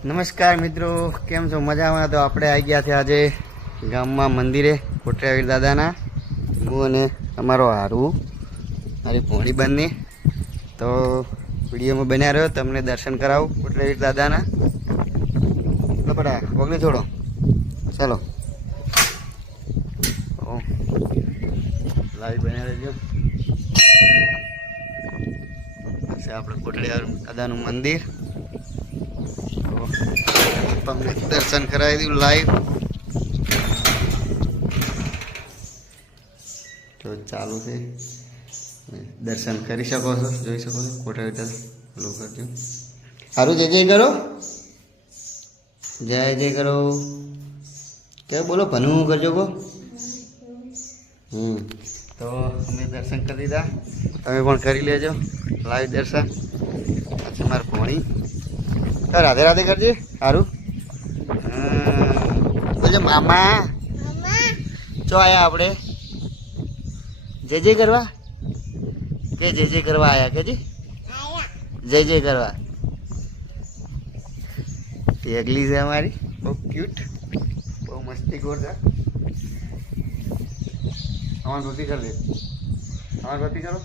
નમસ્કાર મિત્રો, કેમ છો? મજામાં? તો આપણે આવી ગયા છે આજે ગામમાં મંદિરે કોટરાવીર દાદાના. હું અને અમારો હારું મારી ભોણી બંને તો વિડીયોમાં બન્યા રહ્યો, તમને દર્શન કરાવું કોટરાવીર દાદાના. બડા વગને થોડો ચાલો લાઈવ બન્યા રહેજો. આપણે કોટરાવીર દાદાનું મંદિર તમને દર્શન કરાવી દઉં લાઈવ. તો ચાલુ છે, દર્શન કરી શકો છો, જોઈ શકો છો. કોટરાવીર ચાલુ કરજો. સારું જય જય કરો, જય જય કરો. કે બોલો ભનું કરજો કો. તો અમે દર્શન કરી દીધા, તમે પણ કરી લેજો લાઈવ દર્શન. પછી મારે ભોણી રાધે રાધે કરજે. સારું બોલજો મામા ચો આયા આપણે જય જય કરવા કે જય જય કરવા આયા કે જય જય કરવા. પેગલી છે અમારી, બહુ ક્યુટ, બહુ મસ્તી ખોર છે. અમાર ભક્તિ કરી લે, અમાર ભક્તિ કરો.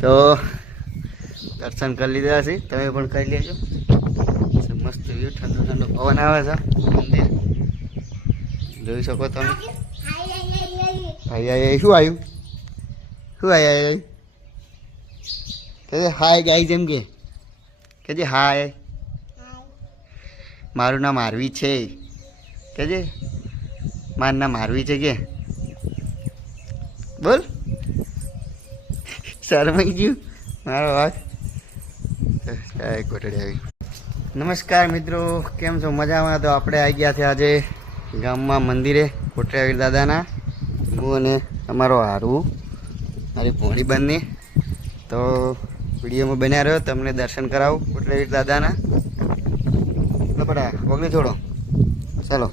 તો દર્શન કરી લીધા છે, તમે પણ કરી લેજો. મસ્ત વ્યૂ, ઠંડો ઠંડો પવન આવે છે. મંદિર જોઈ શકો તમે. આઈ શું આવ્યું? શું આઈ કે હાય ગાઈ જેમ કે જે હાય. મારું નામ આરવી છે કે જે મારું નામ આરવી છે કે બોલ. શરમાઈ ગયું મારો વાત. કોટડી આવી. નમસ્કાર મિત્રો, કેમ છો? મજામાં? તો આપણે આવી ગયા છે આજે ગામમાં મંદિરે કોટરાવીર દાદાના. હું અને અમારો હારું મારી ભોણી બંને તો વિડીયોમાં બન્યા રહ્યો, તમને દર્શન કરાવું કોટરાવીર દાદાના. બડા વગને થોડો ચાલો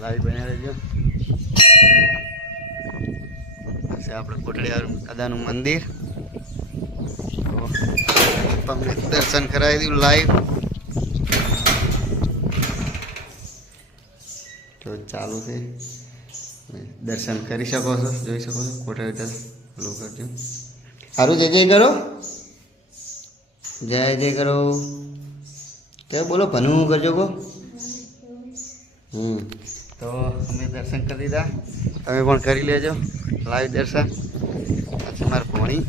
લાઈવ બન્યા રહેજો. આપણે કોટરાવીર દાદાનું મંદિર તમને દર્શન કરાવી દઉં લાઈવ. તો ચાલુ છે, દર્શન કરી શકો છો, જોઈ શકો છો. કોટરાવીર ચાલુ કરજો. સારું જય જય કરો, જય જય કરો. તો બોલો ભનું કરજો કો. તો અમે દર્શન કરી દીધા, તમે પણ કરી લેજો લાઈવ દર્શન. પછી મારે ભોણી